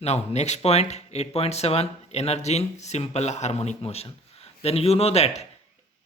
Now next point 8.7, energy in simple harmonic motion. Then you know that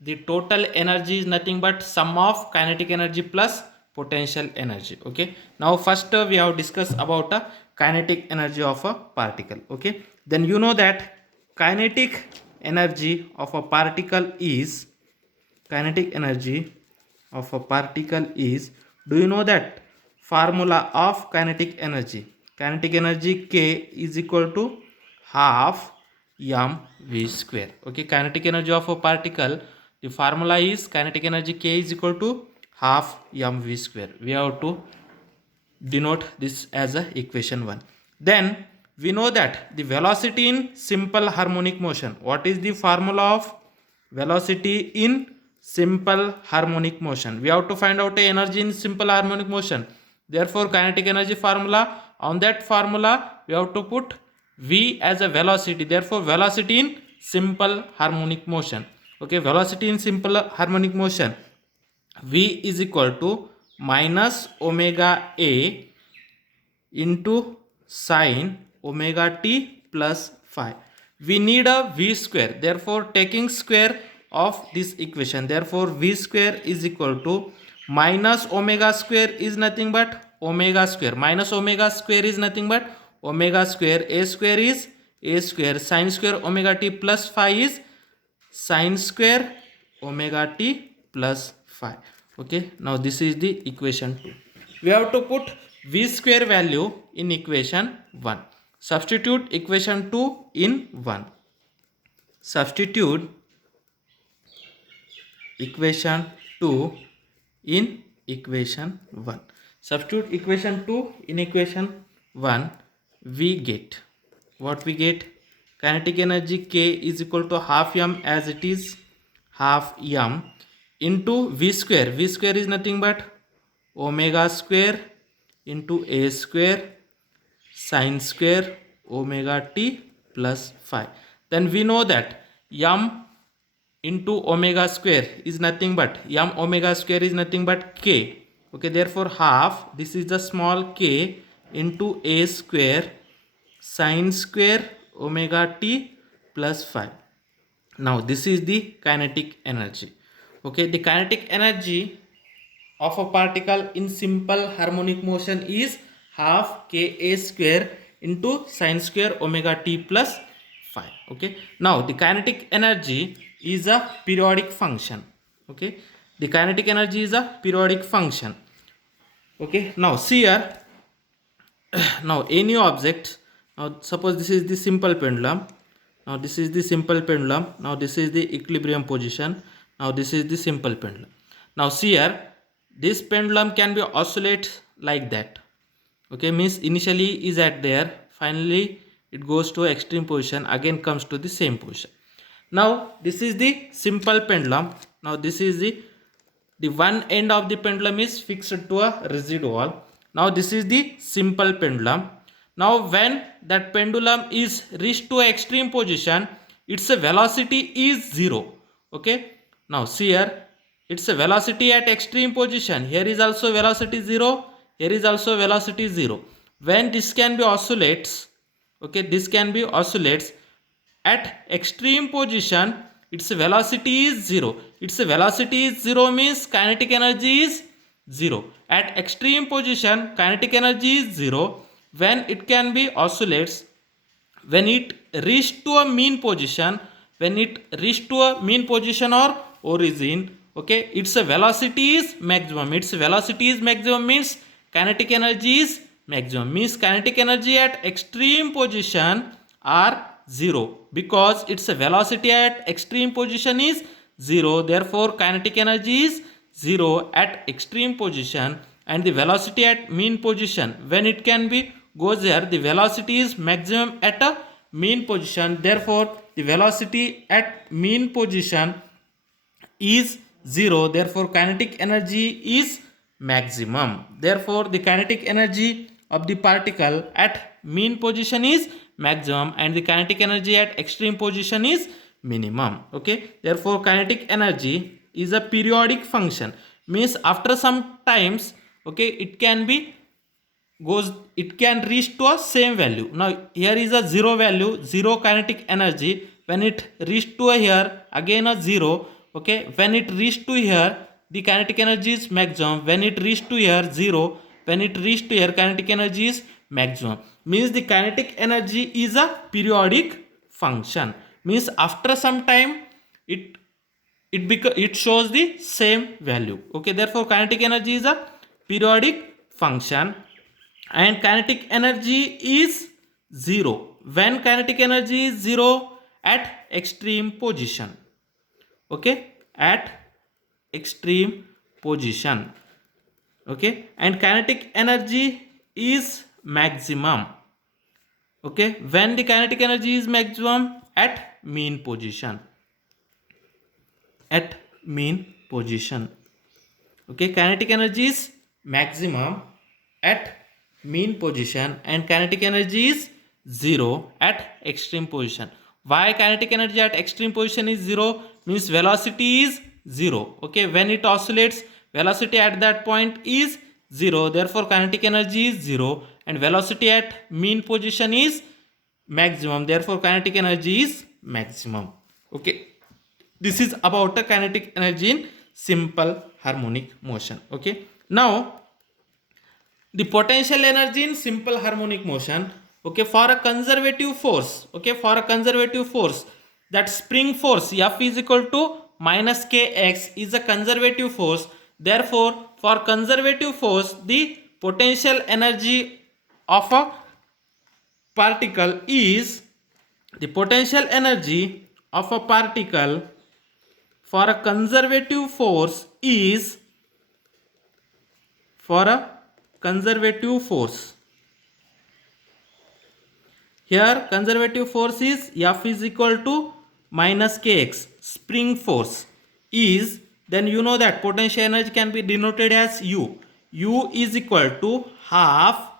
the total energy is nothing but sum of kinetic energy plus potential energy. Okay, now first we have discussed about a kinetic energy of a particle. Okay, then you know that kinetic energy of a particle is kinetic energy of a particle is, do you know that formula of kinetic energy k is equal to half mv square. Okay, kinetic energy of a particle, the formula is kinetic energy k is equal to half mv square. We have to denote this as a equation 1. Then we know that the velocity in simple harmonic motion, what is the formula of velocity in simple harmonic motion? We have to find out the energy in simple harmonic motion. Therefore kinetic energy formula, on that formula we have to put v as a velocity. Therefore velocity in simple harmonic motion. Okay, velocity in simple harmonic motion, v is equal to minus omega a into sine omega t plus phi. We need a v square, therefore taking square of this equation, therefore v square is equal to minus omega square is nothing but omega square, minus omega square is nothing but omega square, a square is a square, sine square omega t plus phi is sine square omega t plus phi. Okay, now this is the equation 2. We have to put v square value in equation 1. Substitute equation 2 in 1. Substitute equation 2 in equation 1. Substitute equation 2 in equation 1. We get, what we get, kinetic energy k is equal to half m, as it is half m into v square. V square is nothing but omega square into a square sine square omega t plus phi. Then we know that m into omega square is nothing but m omega square is nothing but k. Okay, therefore half, this is the small k into a square sine square omega t plus phi. Now this is the kinetic energy. Okay, the kinetic energy of a particle in simple harmonic motion is half ka square into sine square omega t plus phi. Okay, now the kinetic energy is a periodic function. Okay, the kinetic energy is a periodic function. Okay, now see here, now any object, now suppose this is the simple pendulum, now this is the simple pendulum, now this is the equilibrium position, now this is the simple pendulum. Now see here, this pendulum can be oscillate like that. Okay, means initially is at there, finally it goes to extreme position, again comes to the same position. Now this is the simple pendulum, now this is the one end of the pendulum is fixed to a rigid wall. Now this is the simple pendulum. Now when that pendulum is reached to extreme position, its velocity is 0. Okay, now see here, its velocity at extreme position, here is also velocity 0, here is also velocity 0. When this can be oscillates, okay, this can be oscillates at extreme position, its velocity is 0. Its velocity is 0 means kinetic energy is 0. At extreme position kinetic energy is 0. When it can be oscillates, when it reach to a mean position, when it reach to a mean position or origin, okay, its velocity is maximum. Its velocity is maximum means kinetic energy is maximum, means kinetic energy at extreme position are 0 because its velocity at extreme position is 0. Therefore kinetic energy is 0 at extreme position, and the velocity at mean position, when it can be goes there, the velocity is maximum at a mean position. Therefore the velocity at mean position is 0. Therefore kinetic energy is maximum. Therefore the kinetic energy of the particle at mean position is maximum and the kinetic energy at extreme position is minimum. Okay, therefore kinetic energy is a periodic function, means after some times, okay, it can be goes, it can reach to a same value. Now here is a zero value, zero kinetic energy. When it reach to here, again a zero. Okay, when it reach to here, the kinetic energy is maximum. When it reach to here, zero. When it reach to here, kinetic energy is maximum. Means the kinetic energy is a periodic function. Means after some time it it shows the same value. Okay, therefore kinetic energy is a periodic function, and kinetic energy is zero when kinetic energy is zero at extreme position. Okay, at extreme position. Okay, and kinetic energy is maximum. Okay, when the kinetic energy is maximum at mean position. At mean position. Okay, kinetic energy is maximum at mean position and kinetic energy is zero at extreme position. Why kinetic energy at extreme position is zero? Means velocity is zero. Okay, when it oscillates, velocity at that point is zero, therefore kinetic energy is zero, and velocity at mean position is maximum, therefore kinetic energy is maximum. Okay, this is about the kinetic energy in simple harmonic motion. Okay, now the potential energy in simple harmonic motion. Okay, for a conservative force, okay, for a conservative force, that spring force F is equal to minus kx is a conservative force. Therefore for conservative force, the potential energy of a particle is, the potential energy of a particle for a conservative force is, for a conservative force, here conservative force is F is equal to minus kx, spring force is, then you know that potential energy can be denoted as U. U is equal to half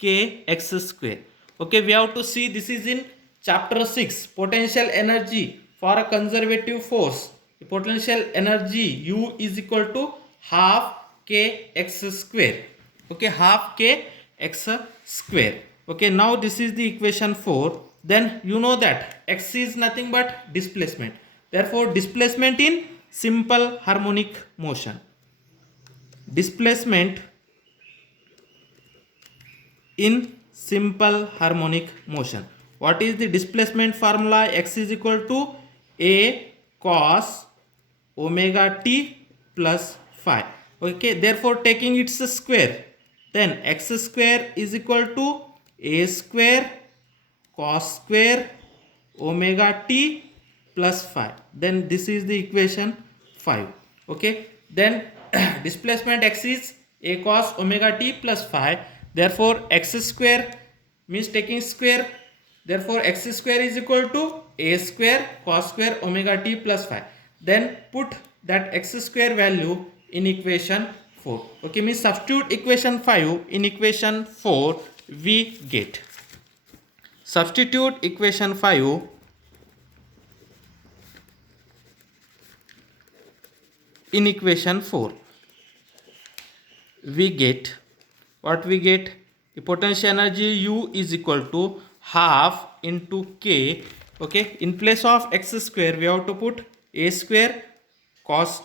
kx square. Okay, we have to see, this is in chapter 6, potential energy for a conservative force. The potential energy U is equal to half kx square. Okay, half kx square. Okay, now this is the equation 4. Then you know that x is nothing but displacement. Therefore displacement in simple harmonic motion, displacement in simple harmonic motion. What is the displacement formula? X is equal to a cos omega t plus phi. Okay, therefore taking its square, then x square is equal to a square cos square omega t plus phi. Then this is the equation 5. Okay, then displacement x is a cos omega t plus phi. Therefore x square means taking square, therefore x square is equal to a square cos square omega t plus phi. Then put that x square value in equation 4. Okay, means substitute equation 5 in equation 4, we get, substitute equation 5 in equation 4, we get, what we get, the potential energy U is equal to half into k. Okay, in place of x square we have to put a square cos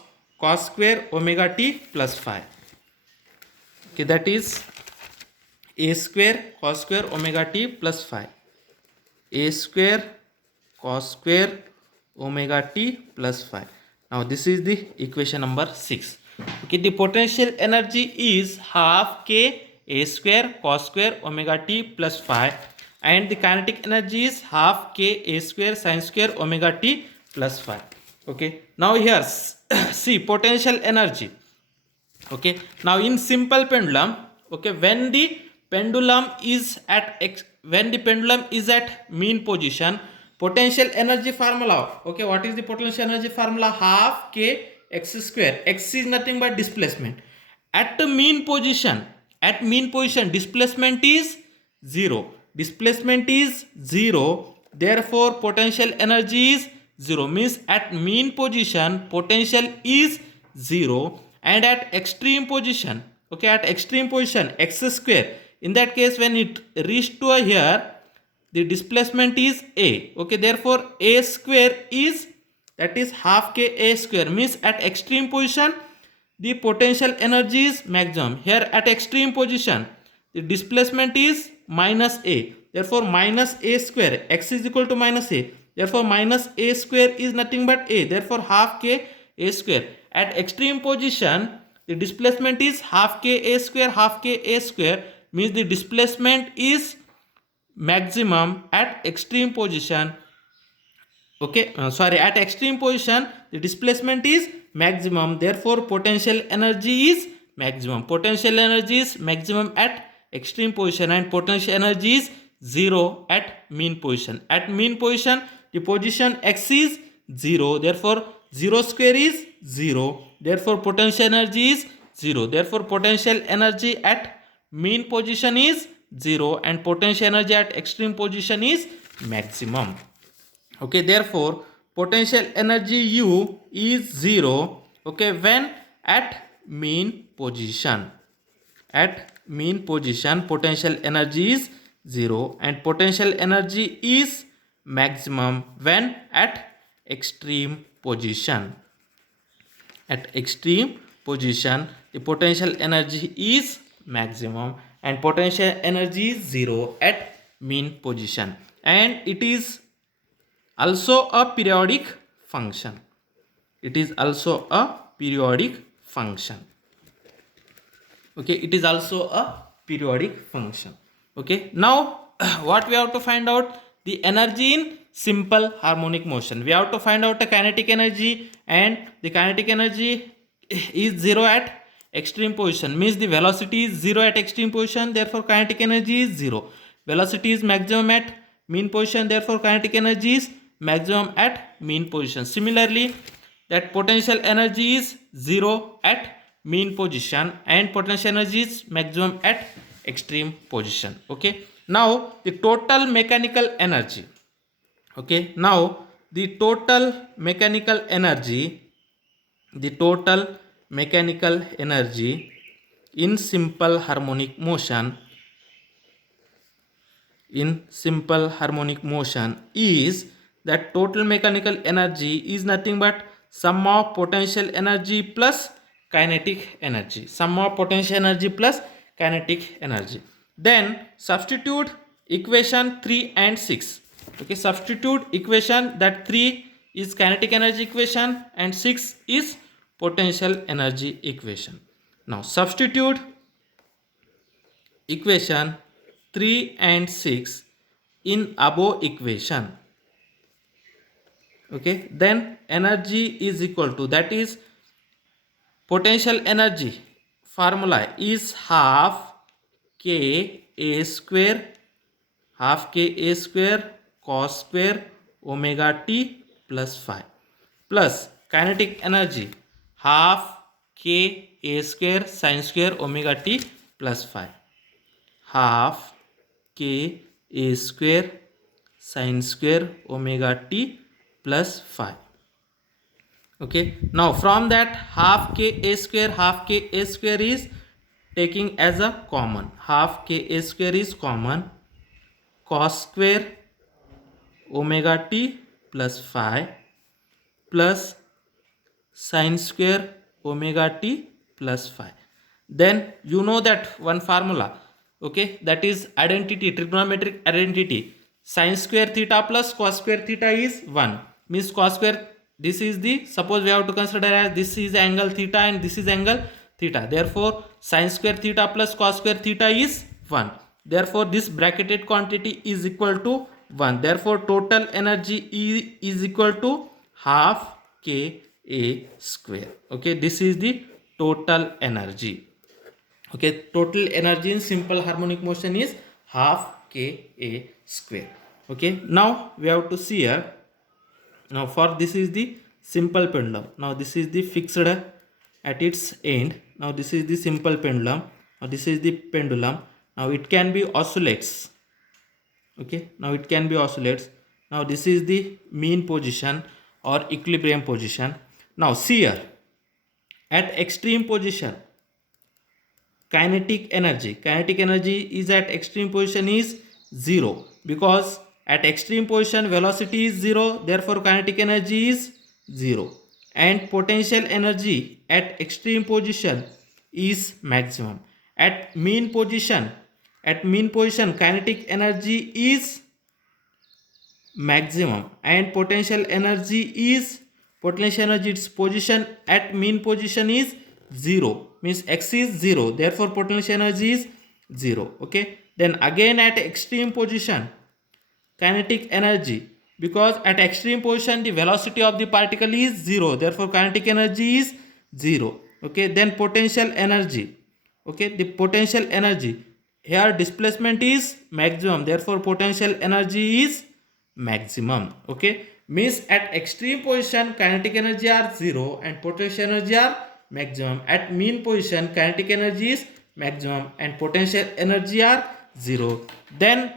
square omega t plus phi. Okay, that is a square cos square omega t plus phi, a square cos square omega t plus phi. Now this is the equation number 6. Okay, the potential energy is half k a square cos square omega t plus phi, and the kinetic energy is half k a square sin square omega t plus phi. Okay, now here see potential energy. Okay, now in simple pendulum, okay, when the pendulum is at when the pendulum is at mean position, potential energy formula, okay, what is the potential energy formula? Half k x square. X is nothing but displacement. At the mean position, displacement is 0. Displacement is 0, therefore potential energy is 0. Means at mean position potential is 0, and at extreme position, okay, at extreme position x square In that case, when it reached to here, the displacement is a. Okay, therefore a square is, that is half k a square, means at extreme position the potential energy is maximum. Here at extreme position the displacement is minus a, therefore minus a square, x is equal to minus a, therefore minus a square is nothing but a, therefore half k a square. At extreme position the displacement is half k a square, half k a square, means the displacement is maximum at extreme position. Okay, sorry, at extreme position the displacement is maximum, therefore potential energy is maximum. Potential energy is maximum at extreme position and potential energy is 0 at mean position. At mean position the position x is 0, therefore 0 square is 0, therefore potential energy is 0, therefore potential energy at mean position is 0 and potential energy at extreme position is maximum. Okay, therefore potential energy U is 0, okay, when at mean position. At mean position potential energy is 0 and potential energy is maximum when at extreme position. At extreme position the potential energy is maximum and potential energy is 0 at mean position, and it is also a periodic function. It is also a periodic function. Okay, it is also a periodic function. Okay, now what we have to find out? The energy in simple harmonic motion. We have to find out the kinetic energy, and the kinetic energy is 0 at extreme position, means the velocity is 0 at extreme position, therefore kinetic energy is 0. Velocity is maximum at mean position, therefore kinetic energy is maximum at mean position. Similarly, that potential energy is 0 at mean position and potential energy is maximum at extreme position. Okay, now the total mechanical energy. Okay, now the total mechanical energy, the total mechanical energy in simple harmonic motion, in simple harmonic motion is that total mechanical energy is nothing but sum of potential energy plus kinetic energy. Sum of potential energy plus kinetic energy. Then substitute equation 3 and 6. Okay, substitute equation that 3 is kinetic energy equation and 6 is potential energy equation. Now substitute equation 3 and 6 in above equation. Okay, then energy is equal to, that is potential energy formula is half k a square, half k a square cos square omega t plus phi, plus kinetic energy half k a square sin square omega t plus phi, half k a square sin square omega t plus phi. Okay, now from that half k a square is taking as a common, half k a square is common, cos square omega t plus phi plus sin square omega t plus phi. Then you know that one formula, okay, that is identity, trigonometric identity, sin square theta plus cos square theta is 1, means cos square, this is the, suppose we have to consider as this is angle theta and this is angle theta, therefore sin square theta plus cos square theta is 1, therefore this bracketed quantity is equal to 1, therefore total energy is equal to half k a square. Okay, this is the total energy. Okay, total energy in simple harmonic motion is half k a square. Okay, now we have to see here. Now for this is the simple pendulum. Now this is the fixed at its end. Now this is the simple pendulum. Now this is the pendulum. Now it can be oscillates. Okay, now it can be oscillates. Now this is the mean position or equilibrium position. Now see here, at extreme position, kinetic energy. Kinetic energy is at extreme position is 0, because at extreme position velocity is 0, therefore kinetic energy is 0, and potential energy at extreme position is maximum. At mean position kinetic energy is maximum, and potential energy its position at mean position is 0, means x is 0, therefore potential energy is 0. Okay, then again at extreme position kinetic energy, because at extreme position the velocity of the particle is 0, therefore kinetic energy is 0. Okay, then potential energy. Okay, the potential energy, here displacement is maximum, therefore potential energy is maximum. Okay, means at extreme position kinetic energy are 0 and potential energy are maximum. At mean position kinetic energy is maximum and potential energy are 0. Then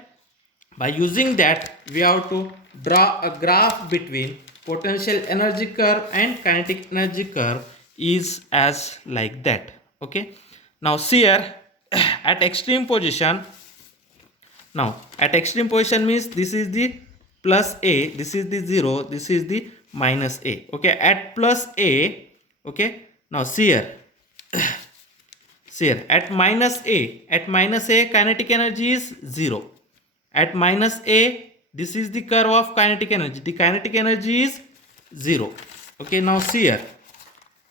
by using that we have to draw a graph between potential energy curve and kinetic energy curve is as like that. Okay, now see here at extreme position. Now at extreme position means this is the plus a, this is the 0, this is the minus a. Okay, at plus a. Okay, now see here see here at minus a kinetic energy is 0. At minus a, this is the curve of kinetic energy, the kinetic energy is 0. Okay, now see here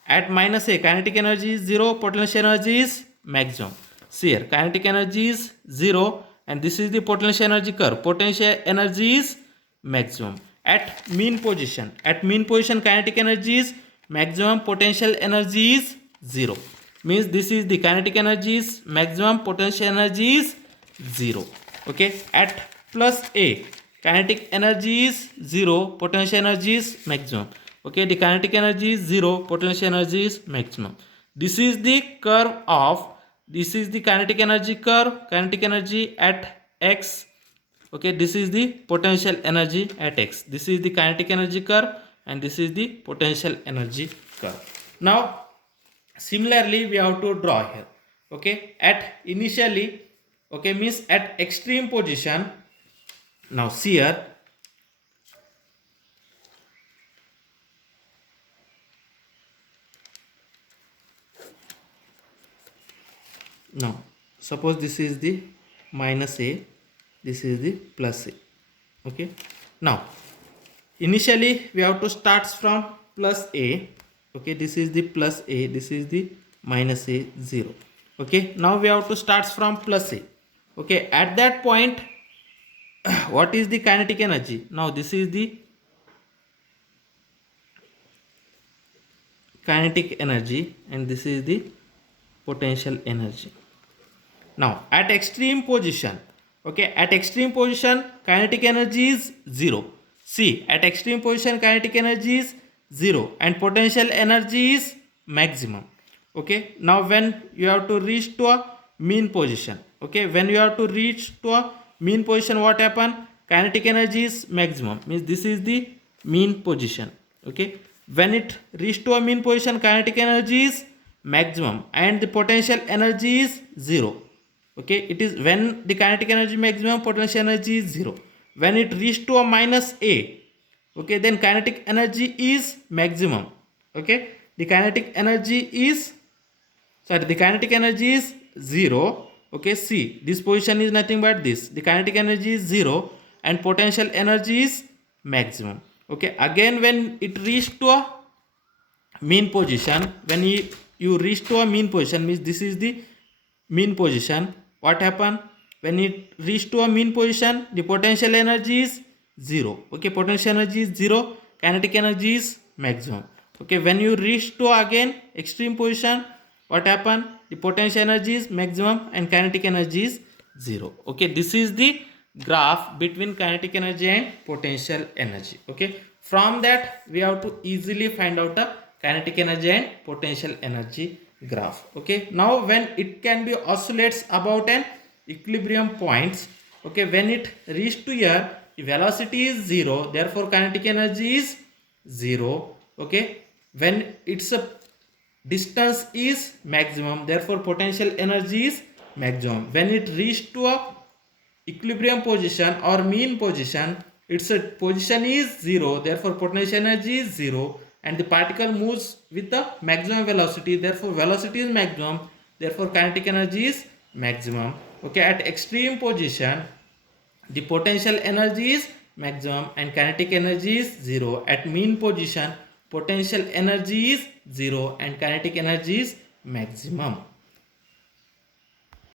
at minus a kinetic energy is 0, potential energy is maximum. See here kinetic energy is 0 and this is the potential energy curve, potential energy is maximum. At mean position kinetic energy is maximum, potential energy is 0, means this is the kinetic energy is maximum, potential energy is 0. Okay, at plus a kinetic energy is 0, potential energy is maximum. Okay, the kinetic energy is 0, potential energy is maximum. This is the curve of, this is the kinetic energy curve, kinetic energy at x. Okay, this is the potential energy at x, this is the kinetic energy curve and this is the potential energy curve. Now similarly we have to draw here. Okay, at initially, okay, means at extreme position. Now see here now suppose this is the minus a, this is the plus a. Okay, now initially we have to start from plus a. Okay, this is the plus a, this is the minus a, 0. Okay, now we have to start from plus a. Okay, at that point what is the kinetic energy? Now this is the kinetic energy and this is the potential energy. Now at extreme position, okay, at extreme position kinetic energy is 0. See, at extreme position kinetic energy is 0 and potential energy is maximum. Okay, now when you have to reach to a mean position, okay, when you have to reach to a mean position, what happen? Kinetic energy is maximum, means this is the mean position. Okay, when it reach to a mean position kinetic energy is maximum and the potential energy is 0. Okay, it is when the kinetic energy maximum, potential energy is 0. When it reach to a minus a, okay, then kinetic energy is maximum. Okay, the kinetic energy is the kinetic energy is 0. Okay, see, this position is nothing but this, the kinetic energy is 0 and potential energy is maximum. Okay, again when it reach to a mean position, when you reach to a mean position, means this is the mean position, what happen? When it reach to a mean position, the potential energy is 0. Okay, potential energy is 0, kinetic energy is maximum. Okay, when you reach to again extreme position, what happen? The potential energy is maximum and kinetic energy is 0. Okay, this is the graph between kinetic energy and potential energy. Okay, from that we have to easily find out the kinetic energy and potential energy graph. Okay, now when it can be oscillates about an equilibrium points, okay, when it reach to here, the velocity is 0, therefore kinetic energy is 0. Okay, when it's a distance is maximum, therefore potential energy is maximum. When it reached to a equilibrium position or mean position, its position is 0, therefore potential energy is 0, and the particle moves with the maximum velocity, therefore velocity is maximum, therefore kinetic energy is maximum. Okay, at extreme position the potential energy is maximum and kinetic energy is 0. At mean position potential energy is 0 and kinetic energy is maximum.